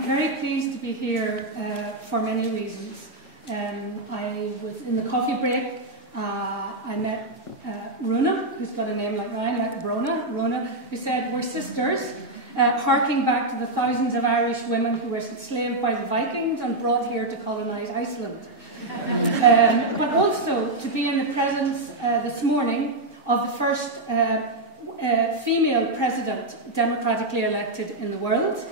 I'm very pleased to be here for many reasons. I was in the coffee break. I met Bronagh, who's got a name like mine, like Bronagh, who said, "We're sisters," harking back to the thousands of Irish women who were enslaved by the Vikings and brought here to colonise Iceland. But also to be in the presence this morning of the first female president democratically elected in the world,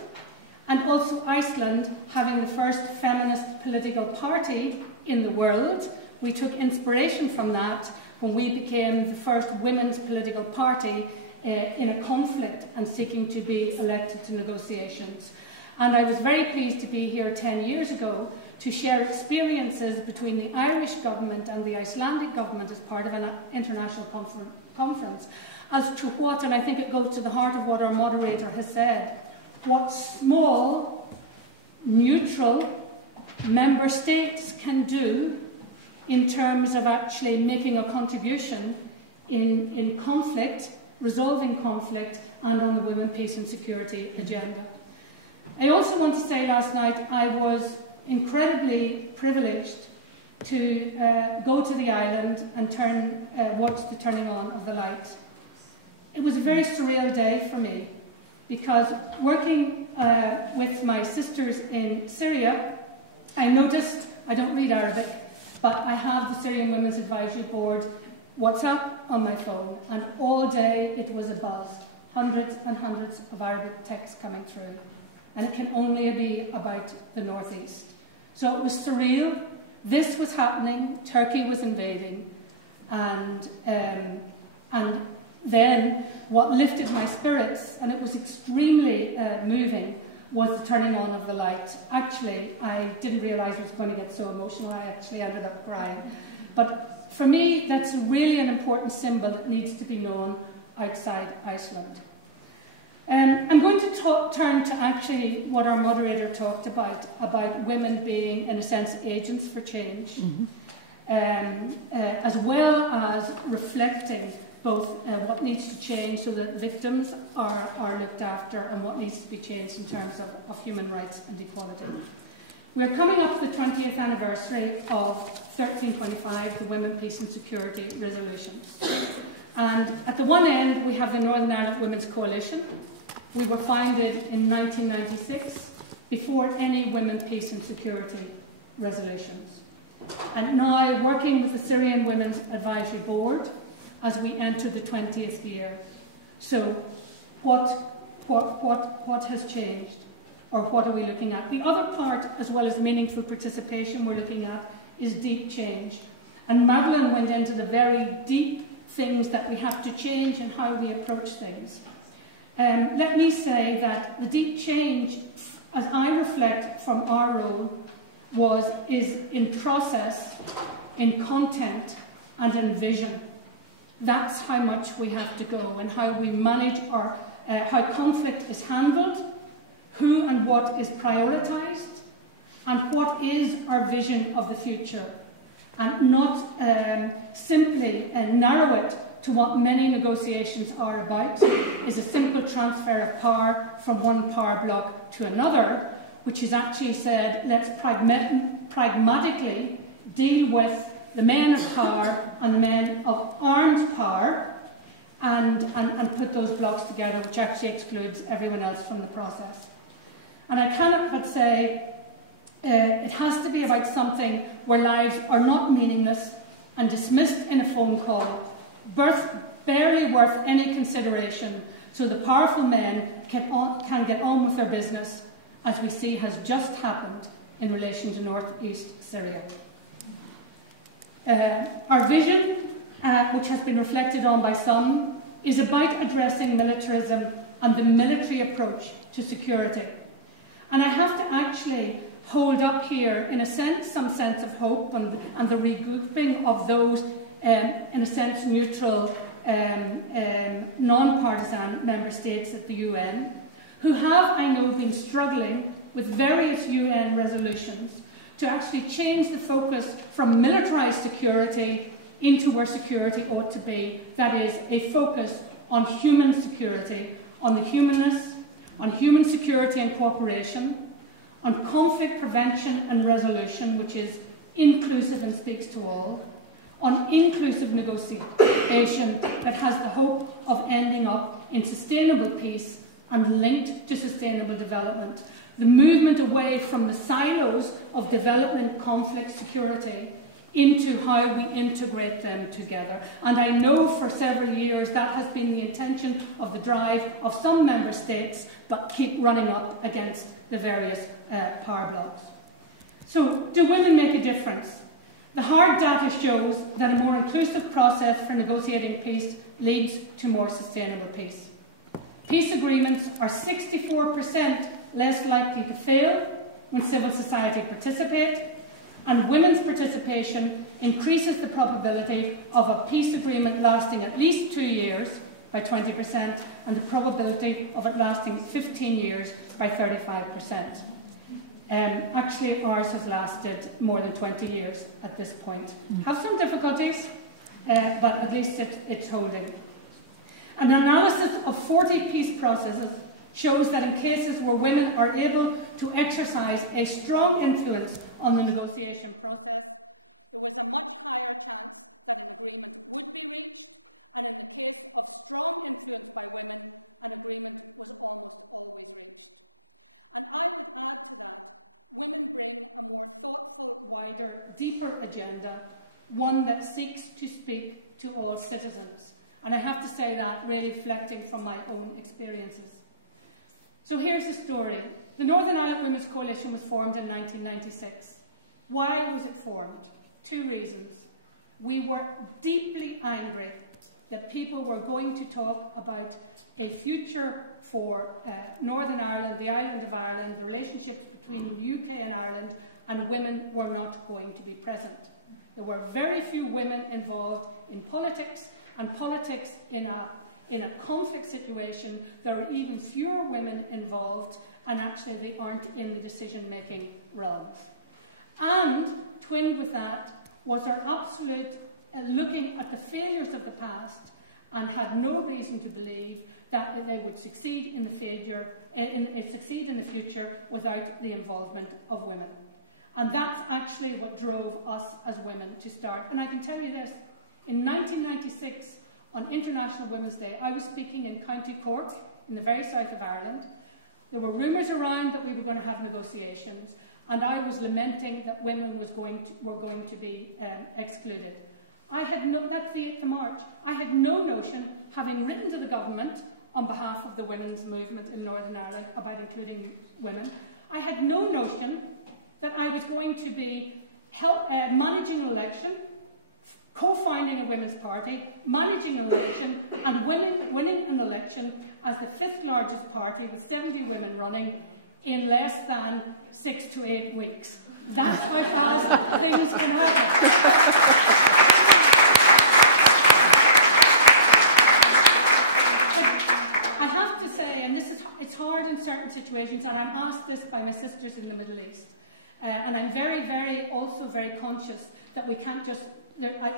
and also Iceland having the first feminist political party in the world. We took inspiration from that when we became the first women's political party in a conflict and seeking to be elected to negotiations. And I was very pleased to be here 10 years ago to share experiences between the Irish government and the Icelandic government as part of an international conference as to what, and I think it goes to the heart of what our moderator has said, what small, neutral member states can do in terms of actually making a contribution in conflict, resolving conflict, and on the women, peace and security agenda. I also want to say last night I was incredibly privileged to go to the island and watch the turning on of the lights. It was a very surreal day for me because working with my sisters in Syria, I noticed, I don't read Arabic, but I have the Syrian Women's Advisory Board WhatsApp on my phone, and all day it was a buzz. Hundreds and hundreds of Arabic texts coming through. And it can only be about the northeast. So it was surreal. This was happening. Turkey was invading. And then what lifted my spirits, and it was extremely moving, was the turning on of the light. Actually, I didn't realise I was going to get so emotional. I actually ended up crying. But for me, that's really an important symbol that needs to be known outside Iceland. I'm going to turn to actually what our moderator talked about women being, in a sense, agents for change, as well as reflecting both what needs to change so that victims are looked after and what needs to be changed in terms of human rights and equality. We're coming up to the 20th anniversary of 1325, the Women, Peace and Security Resolutions. And at the one end, we have the Northern Ireland Women's Coalition. We were founded in 1996, before any Women, Peace and Security resolutions. And now working with the Syrian Women's Advisory Board as we enter the 20th year. So what has changed? Or what are we looking at? The other part, as well as meaningful participation we're looking at, is deep change. And Madeleine went into the very deep things that we have to change and how we approach things. Let me say that the deep change, as I reflect from our role, is in process, in content, and in vision. That's how much we have to go, and how we manage how conflict is handled, who and what is prioritised, and what is our vision of the future, and not simply narrow it to what many negotiations are about, is a simple transfer of power from one power bloc to another, which is actually said, let's pragmatically deal with the men of power and the men of armed power and put those blocks together, which actually excludes everyone else from the process. And I cannot but say it has to be about something where lives are not meaningless and dismissed in a phone call, barely worth any consideration, so the powerful men can get on with their business, as we see has just happened in relation to northeast Syria. Our vision, which has been reflected on by some, is about addressing militarism and the military approach to security. And I have to actually hold up here, in a sense, some sense of hope and the regrouping of those, in a sense, neutral, non-partisan member states at the UN, who have, I know, been struggling with various UN resolutions to actually change the focus from militarised security into where security ought to be. That is, a focus on human security, on the humanness, on human security and cooperation, on conflict prevention and resolution, which is inclusive and speaks to all, on inclusive negotiation that has the hope of ending up in sustainable peace and linked to sustainable development, the movement away from the silos of development, conflict, security, into how we integrate them together. And I know for several years that has been the intention of the drive of some member states, but keep running up against the various power blocks. So, do women make a difference? The hard data shows that a more inclusive process for negotiating peace leads to more sustainable peace. Peace agreements are 64% less likely to fail when civil society participate, and women's participation increases the probability of a peace agreement lasting at least 2 years by 20%, and the probability of it lasting 15 years by 35%. Actually, ours has lasted more than 20 years at this point. Have some difficulties, but at least it's holding. An analysis of 40 peace processes shows that in cases where women are able to exercise a strong influence on the negotiation process, a wider, deeper agenda, one that seeks to speak to all citizens. And I have to say that really reflecting from my own experiences. So here's the story. The Northern Ireland Women's Coalition was formed in 1996. Why was it formed? 2 reasons. We were deeply angry that people were going to talk about a future for Northern Ireland, the island of Ireland, the relationships between the UK and Ireland, and women were not going to be present. There were very few women involved in politics, and politics in a conflict situation, there are even fewer women involved, and actually they aren't in the decision-making realms. And twinned with that was our absolute looking at the failures of the past, and had no reason to believe that they would succeed in the future without the involvement of women. And that's actually what drove us as women to start. And I can tell you this, in 1996, on International Women's Day, I was speaking in County Cork, in the very south of Ireland. There were rumours around that we were going to have negotiations, and I was lamenting that women were going to be excluded. That's the 8th of March. I had no notion, having written to the government on behalf of the women's movement in Northern Ireland about including women, I had no notion that I was going to be managing an election, co-founding a women's party, managing an election, and winning an election as the 5th largest party with 70 women running in less than 6 to 8 weeks. That's how fast things can happen. I have to say, and it's hard in certain situations, and I'm asked this by my sisters in the Middle East, and I'm also very conscious that we can't just.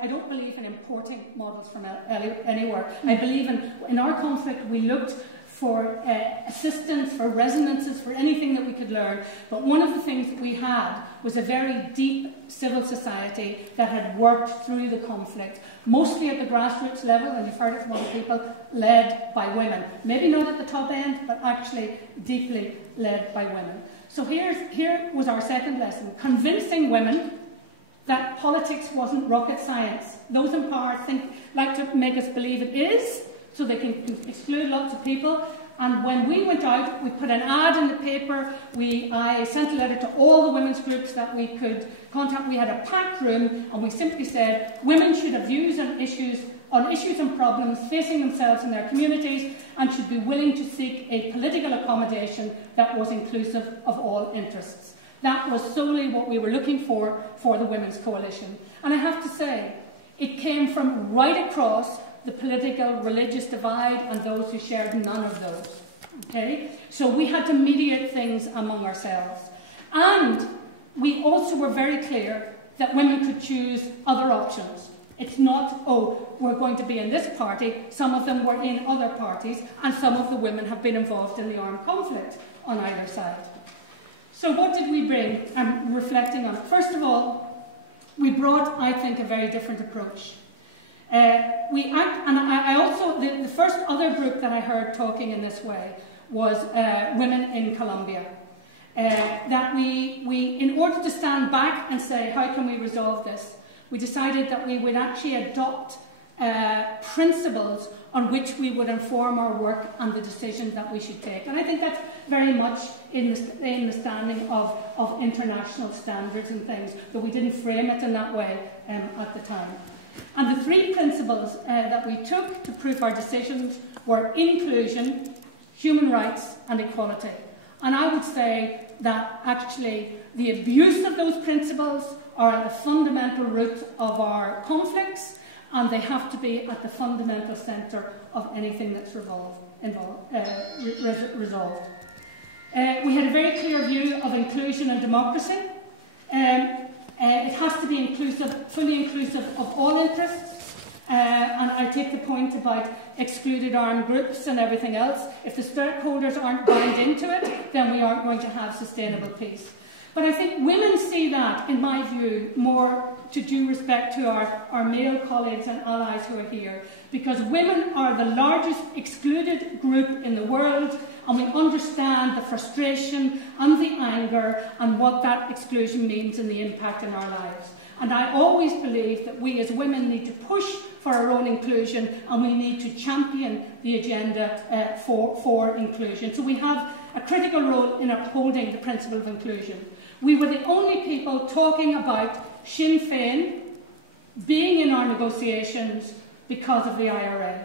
I don't believe in importing models from anywhere. I believe in our conflict we looked for assistance, for resonances, for anything that we could learn. But one of the things that we had was a very deep civil society that had worked through the conflict, mostly at the grassroots level, and you've heard it from other people, led by women. Maybe not at the top end, but actually deeply led by women. So here was our second lesson, convincing women that politics wasn't rocket science. Those in power like to make us believe it is, so they can exclude lots of people. And when we went out, we put an ad in the paper. I sent a letter to all the women's groups that we could contact. We had a packed room, and we simply said women should have views on issues and problems facing themselves in their communities, and should be willing to seek a political accommodation that was inclusive of all interests. That was solely what we were looking for the Women's Coalition. And I have to say, it came from right across the political, religious divide and those who shared none of those. Okay? So we had to mediate things among ourselves. And we also were very clear that women could choose other options. It's not, oh, we're going to be in this party. Some of them were in other parties, and some of the women have been involved in the armed conflict on either side. So what did we bring? I'm reflecting on it. First of all, we brought, I think, a very different approach. The first other group that I heard talking in this way was women in Colombia. That we, in order to stand back and say, how can we resolve this, we decided that we would actually adopt principles on which we would inform our work and the decisions that we should take. And I think that's very much in the standing of international standards and things, but we didn't frame it in that way at the time. And the three principles that we took to proof our decisions were inclusion, human rights and equality. And I would say that actually the abuse of those principles are at the fundamental root of our conflicts, and they have to be at the fundamental centre of anything that's resolved. We had a very clear view of inclusion and democracy. It has to be inclusive, fully inclusive of all interests. And I take the point about excluded armed groups and everything else. If the stakeholders aren't bound into it, then we aren't going to have sustainable peace. But I think women see that, in my view, more to due respect to our male colleagues and allies who are here, because women are the largest excluded group in the world, and we understand the frustration and the anger and what that exclusion means and the impact in our lives. And I always believe that we as women need to push for our own inclusion, and we need to champion the agenda for inclusion. So we have a critical role in upholding the principle of inclusion. We were the only people talking about Sinn Féin being in our negotiations because of the IRA.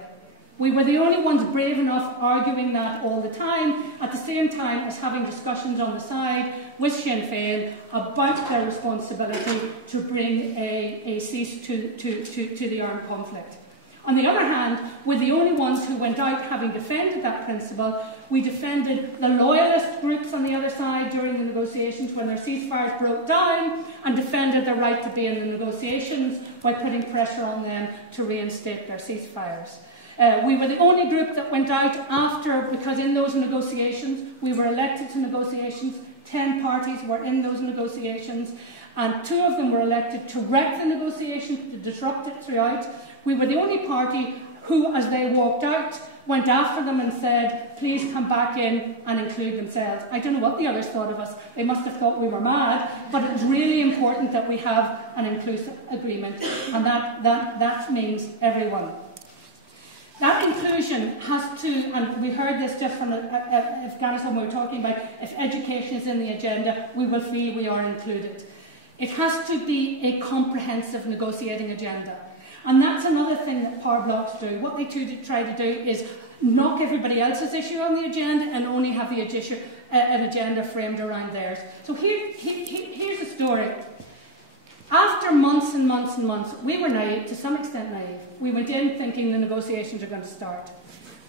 We were the only ones brave enough arguing that all the time, at the same time as having discussions on the side with Sinn Féin about their responsibility to bring a cease to the armed conflict. On the other hand, we're the only ones who went out having defended that principle. We defended the loyalist groups on the other side during the negotiations when their ceasefires broke down, and defended their right to be in the negotiations by putting pressure on them to reinstate their ceasefires. We were the only group that went out after, because in those negotiations, we were elected to negotiations, 10 parties were in those negotiations, and 2 of them were elected to wreck the negotiations, to disrupt it throughout. We were the only party who, as they walked out, went after them and said, please come back in and include themselves. I don't know what the others thought of us. They must have thought we were mad, but it's really important that we have an inclusive agreement, and that means everyone. That inclusion has to, and we heard this just from Afghanistan, we were talking about if education is in the agenda, we will feel we are included. It has to be a comprehensive negotiating agenda. And that's another thing that power blocks do. What they try to do is knock everybody else's issue on the agenda and only have the an agenda framed around theirs. So here's a story. After months and months and months, we were naive, to some extent naive. We went in thinking the negotiations are going to start.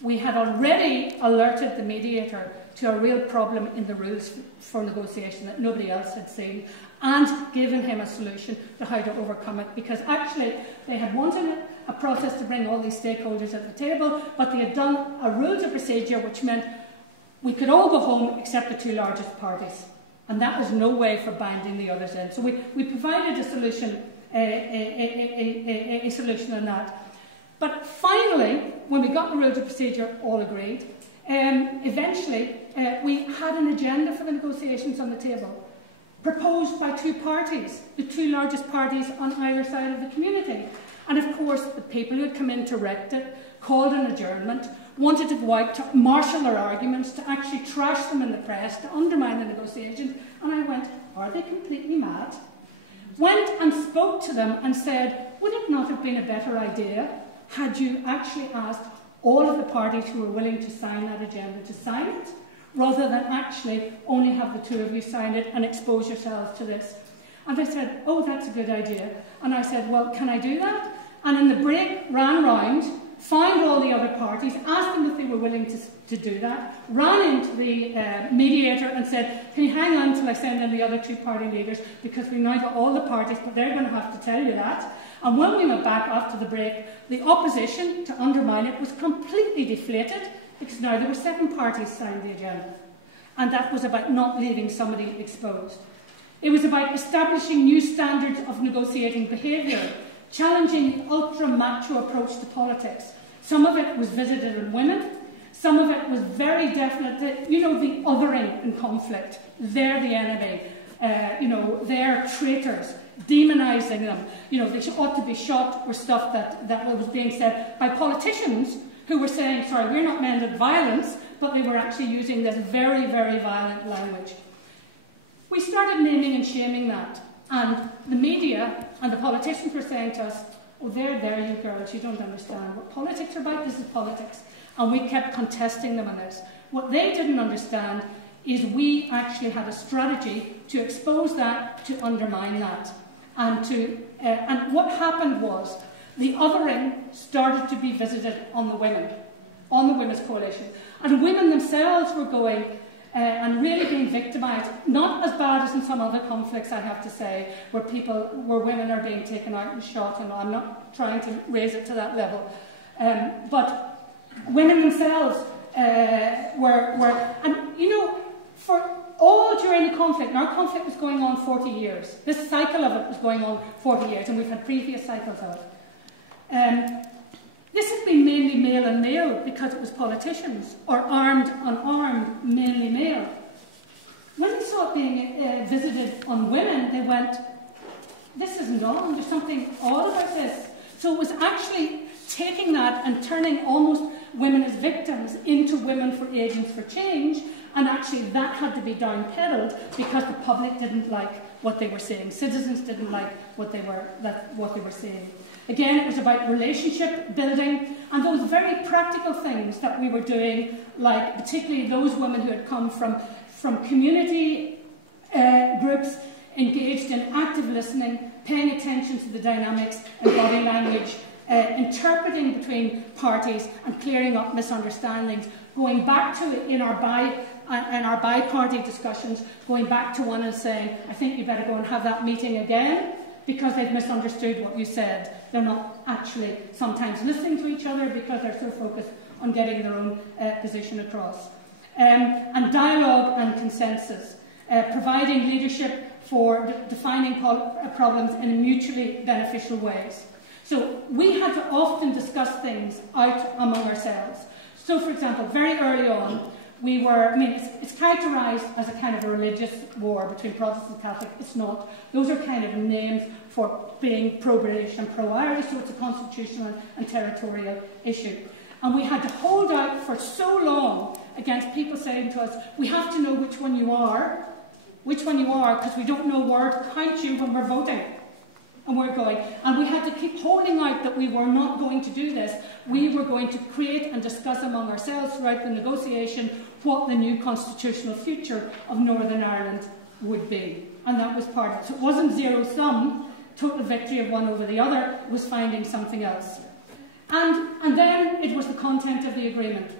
We had already alerted the mediator to a real problem in the rules for negotiation that nobody else had seen, and given him a solution to how to overcome it, because actually they had wanted a process to bring all these stakeholders at the table, but they had done a rules of procedure which meant we could all go home except the 2 largest parties, and that was no way for binding the others in. So we provided a solution, a solution on that. But finally, when we got the rules of procedure all agreed, eventually we had an agenda for the negotiations on the table, proposed by 2 parties, the 2 largest parties on either side of the community. And of course, the people who had come in to wreck it, called an adjournment, wanted to go out to marshal their arguments, to actually trash them in the press, to undermine the negotiations. And I went, are they completely mad? Went and spoke to them and said, would it not have been a better idea had you actually asked all of the parties who were willing to sign that agenda to sign it, rather than actually only have the 2 of you sign it and expose yourselves to this? And they said, oh, that's a good idea. And I said, well, can I do that? And in the break, ran round, found all the other parties, asked them if they were willing to do that, ran into the mediator and said, can you hang on until I send in the other 2 party leaders, because we've now got all the parties, but they're going to have to tell you that. And when we went back after the break, the opposition to undermine it was completely deflated, because now there were 7 parties signed the agenda. and that was about not leaving somebody exposed. It was about establishing new standards of negotiating behaviour, challenging the ultra-macho approach to politics. Some of it was visited on women, some of it was very definite that, you know, the othering in conflict, they're the enemy, you know, they're traitors, demonising them, you know, they ought to be shot, or stuff that was being said by politicians who were saying, sorry, we're not meant at violence, but they were actually using this very, very violent language. We started naming and shaming that, and the media and the politicians were saying to us, oh, there, you girls, you don't understand what politics are about, this is politics. And we kept contesting them on this. What they didn't understand is we actually had a strategy to expose that, to undermine that. And what happened was, the othering started to be visited on the women, on the Women's Coalition. And women themselves were going and really being victimised, not as bad as in some other conflicts, I have to say, where women are being taken out and shot, and I'm not trying to raise it to that level. But women themselves were, and you know, for all during the conflict, and our conflict was going on 40 years. This cycle of it was going on 40 years, and we've had previous cycles of it. This has been mainly male and male because it was politicians, or armed, unarmed, mainly male. When they saw it being visited on women, they went, this isn't on, there's something odd about this. So it was actually taking that and turning almost women as victims into women for agents for change, and actually that had to be downpedaled because the public didn't like what they were saying. Citizens didn't like what they were saying. Again, it was about relationship building and those very practical things that we were doing, like particularly those women who had come from community groups engaged in active listening, paying attention to the dynamics and body language, interpreting between parties and clearing up misunderstandings, going back to it in our bi-party discussions, going back to one and saying, I think you better go and have that meeting again, because they've misunderstood what you said. They're not actually sometimes listening to each other because they're so focused on getting their own position across. And dialogue and consensus, providing leadership for defining problems in mutually beneficial ways. So we had to often discuss things out among ourselves. So, for example, very early on, we were, I mean, it's characterised as a kind of a religious war between Protestant and Catholic. It's not. Those are kind of names for being pro-British and pro-Irish, so it's a constitutional and territorial issue. And we had to hold out for so long against people saying to us, we have to know which one you are, because we don't know where to count you when we're voting. And we're going. And we had to keep holding out that we were not going to do this. We were going to create and discuss among ourselves throughout the negotiation what the new constitutional future of Northern Ireland would be. And that was part of it. So it wasn't zero-sum, total victory of one over the other. It was finding something else. And then it was the content of the agreement.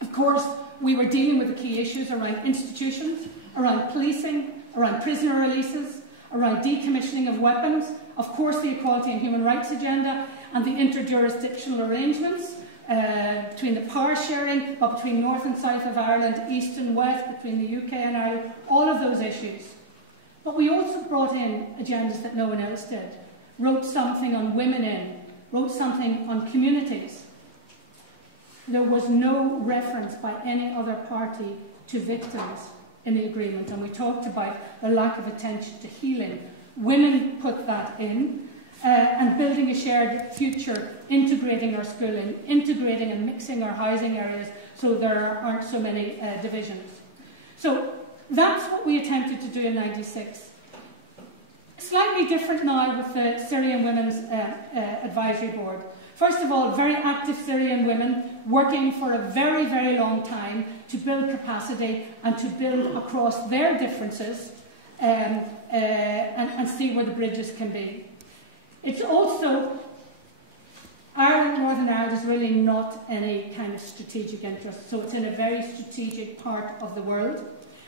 Of course, we were dealing with the key issues around institutions, around policing, around prisoner releases, around decommissioning of weapons, of course the equality and human rights agenda, and the interjurisdictional arrangements between the power sharing, but between North and South of Ireland, East and West, between the UK and Ireland, all of those issues. But we also brought in agendas that no one else did. Wrote something on women in, wrote something on communities. There was no reference by any other party to victims in the agreement, and we talked about the lack of attention to healing. Women put that in, and building a shared future, integrating our schooling, integrating and mixing our housing areas so there aren't so many divisions. So that's what we attempted to do in '96. Slightly different now with the Syrian Women's Advisory Board. First of all, very active Syrian women working for a very, very long time to build capacity and to build across their differences and see where the bridges can be. It's also, Ireland, Northern Ireland is really not any kind of strategic interest, so it's in a very strategic part of the world,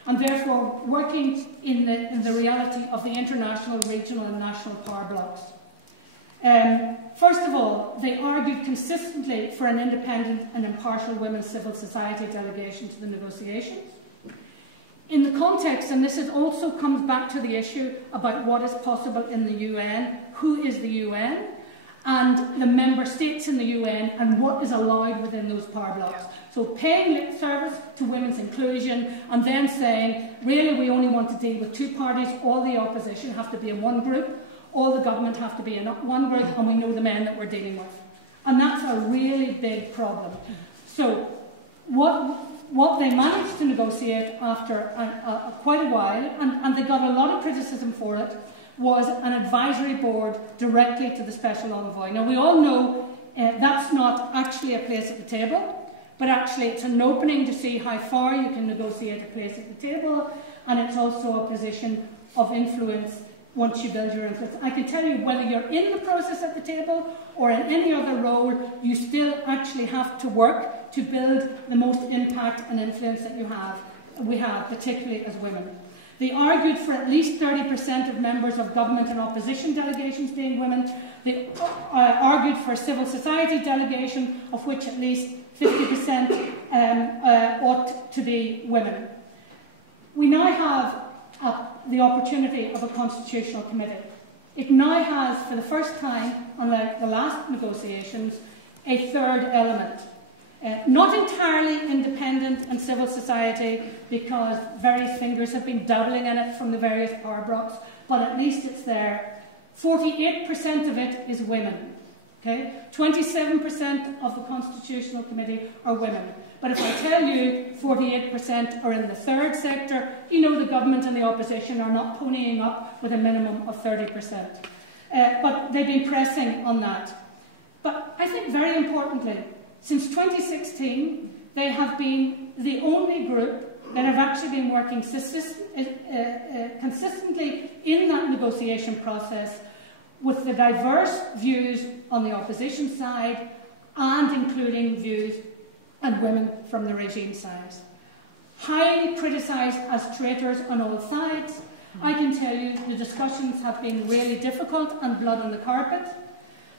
and therefore working in the reality of the international, regional and national power blocs. First of all, they argued consistently for an independent and impartial women's civil society delegation to the negotiations. in the context, and this also comes back to the issue about what is possible in the UN, who is the UN, and the member states in the UN, and what is allowed within those power blocks. So paying lip service to women's inclusion, and then saying, really, we only want to deal with two parties, all the opposition have to be in one group, all the government have to be in one group, and we know the men that we're dealing with. And that's a really big problem. So what they managed to negotiate after quite a while, and they got a lot of criticism for it, was an advisory board directly to the Special Envoy. Now, we all know that's not actually a place at the table, but actually it's an opening to see how far you can negotiate a place at the table, and it's also a position of influence once you build your influence. I can tell you, whether you're in the process at the table or in any other role, you still actually have to work to build the most impact and influence that we have, particularly as women. They argued for at least 30% of members of government and opposition delegations being women. They argued for a civil society delegation, of which at least 50% ought to be women. We now have the opportunity of a constitutional committee. It now has, for the first time, unlike the last negotiations, a third element. Not entirely independent and civil society, because various fingers have been dabbling in it from the various power blocks, but at least it's there. 48% of it is women. Okay? 27% of the Constitutional Committee are women. But if I tell you 48% are in the third sector, you know the government and the opposition are not ponying up with a minimum of 30%. But they've been pressing on that. But I think very importantly, since 2016, they have been the only group that have actually been working consistently in that negotiation process with the diverse views on the opposition side and including views and women from the regime side. Highly criticised as traitors on all sides. I can tell you the discussions have been really difficult and blood on the carpet.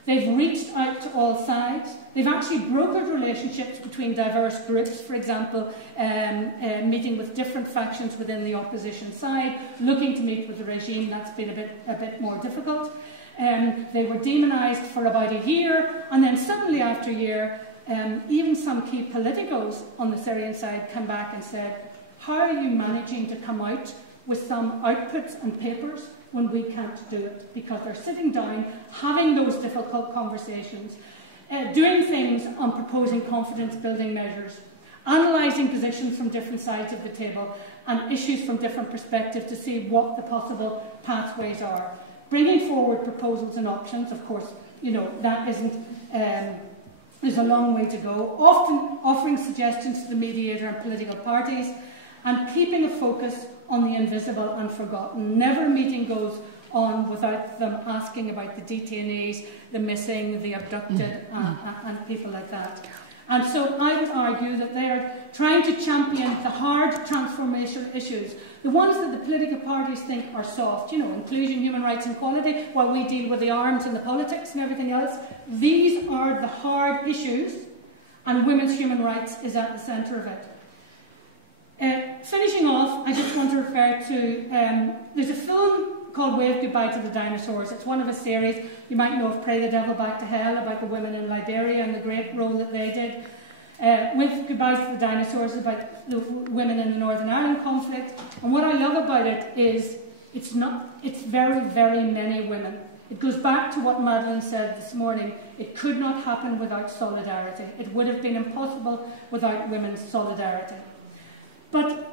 They've reached out to all sides. They've actually brokered relationships between diverse groups, for example, meeting with different factions within the opposition side, looking to meet with the regime. That's been a bit more difficult. They were demonised for about a year, and then suddenly after a year, even some key politicos on the Syrian side came back and said, how are you managing to come out with some outputs and papers when we can't do it? Because they're sitting down, having those difficult conversations, doing things on proposing confidence-building measures, analysing positions from different sides of the table and issues from different perspectives to see what the possible pathways are. Bringing forward proposals and options, of course, you know, that isn't, there's a long way to go. Often offering suggestions to the mediator and political parties, and keeping a focus on the invisible and forgotten. Never a meeting goes on without them asking about the detainees, the missing, the abducted, and people like that. And so I would argue that they are trying to champion the hard transformational issues, the ones that the political parties think are soft, you know, inclusion, human rights and equality, while we deal with the arms and the politics and everything else. These are the hard issues, and women's human rights is at the centre of it. Finishing off, I just want to refer to, there's a film called Wave Goodbye to the Dinosaurs. It's one of a series. You might know of Pray the Devil Back to Hell, about the women in Liberia and the great role that they did. Wave Goodbye to the Dinosaurs is about the women in the Northern Ireland conflict. And what I love about it is it's very, very many women. It goes back to what Madeleine said this morning. It could not happen without solidarity. It would have been impossible without women's solidarity. But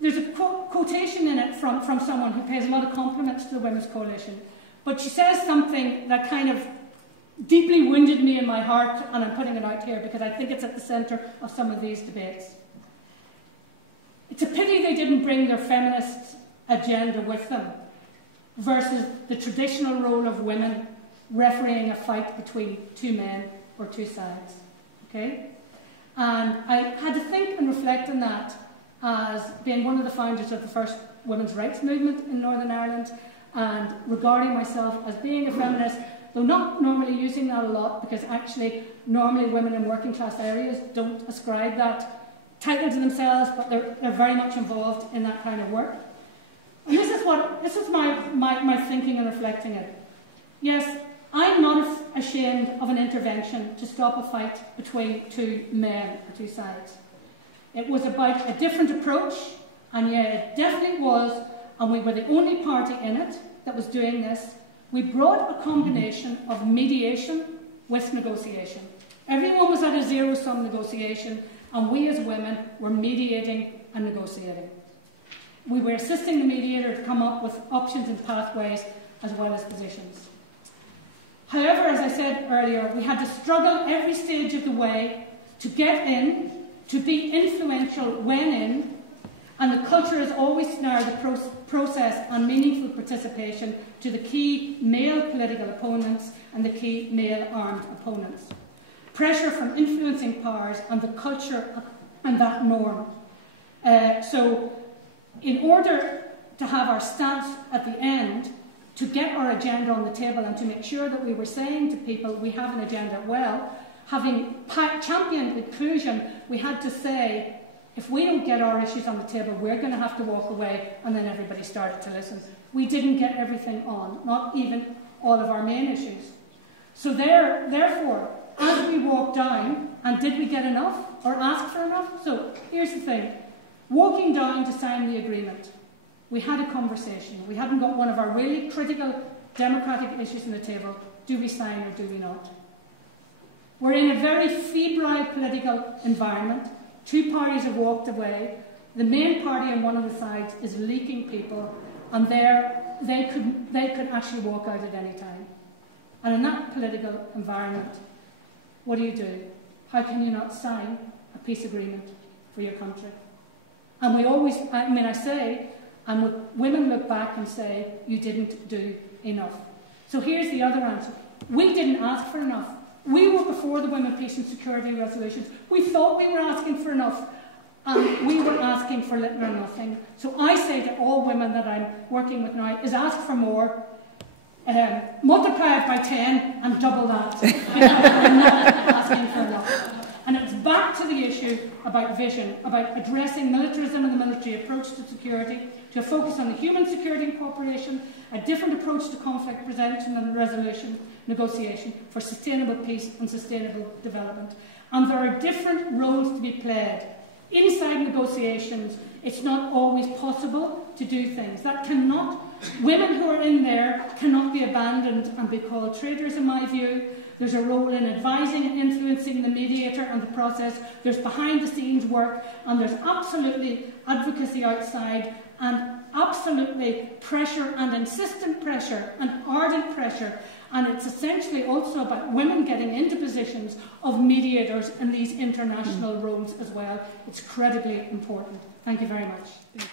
there's a quotation in it from someone who pays a lot of compliments to the Women's Coalition. But she says something that kind of deeply wounded me in my heart, and I'm putting it out here because I think it's at the centre of some of these debates. It's a pity they didn't bring their feminist agenda with them, versus the traditional role of women refereeing a fight between two men or two sides. Okay? And I had to think and reflect on that as being one of the founders of the first women's rights movement in Northern Ireland, and regarding myself as being a feminist, though not normally using that a lot, because actually normally women in working class areas don't ascribe that title to themselves, but they're very much involved in that kind of work. And this is my thinking and reflecting it. Yes, I'm not ashamed of an intervention to stop a fight between two men or two sides. It was about a different approach, and yeah, it definitely was, and we were the only party in it that was doing this. We brought a combination of mediation with negotiation. Everyone was at a zero-sum negotiation, and we as women were mediating and negotiating. We were assisting the mediator to come up with options and pathways as well as positions. However, as I said earlier, we had to struggle every stage of the way to get in, to be influential when in, and the culture has always snared the process and meaningful participation to the key male political opponents and the key male armed opponents. Pressure from influencing powers and the culture and that norm. So in order to have our stance at the end, to get our agenda on the table and to make sure that we were saying to people we have an agenda, well, having championed inclusion, we had to say, if we don't get our issues on the table, we're going to have to walk away, and then everybody started to listen. We didn't get everything on, not even all of our main issues. So therefore, as we walked down, and did we get enough or ask for enough? So here's the thing. Walking down to sign the agreement, we had a conversation. We hadn't got one of our really critical democratic issues on the table. Do we sign or do we not? We're in a very febrile political environment. Two parties have walked away. The main party on one of the sides is leaking people, and they could actually walk out at any time. And in that political environment, what do? How can you not sign a peace agreement for your country? And we always, I say, and women look back and say, you didn't do enough. So here's the other answer. We didn't ask for enough. We were before the Women, Peace and Security resolutions. We thought we were asking for enough, and we were asking for little or nothing. So I say to all women that I'm working with now, is ask for more, multiply it by 10 and double that. I'm not asking for enough. And it's back to the issue about vision, about addressing militarism and the military approach to security, to a focus on the human security and cooperation, a different approach to conflict prevention and resolution, negotiation for sustainable peace and sustainable development. And there are different roles to be played. Inside negotiations, it's not always possible to do things. Women who are in there cannot be abandoned and be called traitors, in my view. There's a role in advising and influencing the mediator and the process. There's behind-the-scenes work, and there's absolutely advocacy outside, and absolutely pressure and insistent pressure and ardent pressure. And it's essentially also about women getting into positions of mediators in these international roles as well. It's incredibly important. Thank you very much.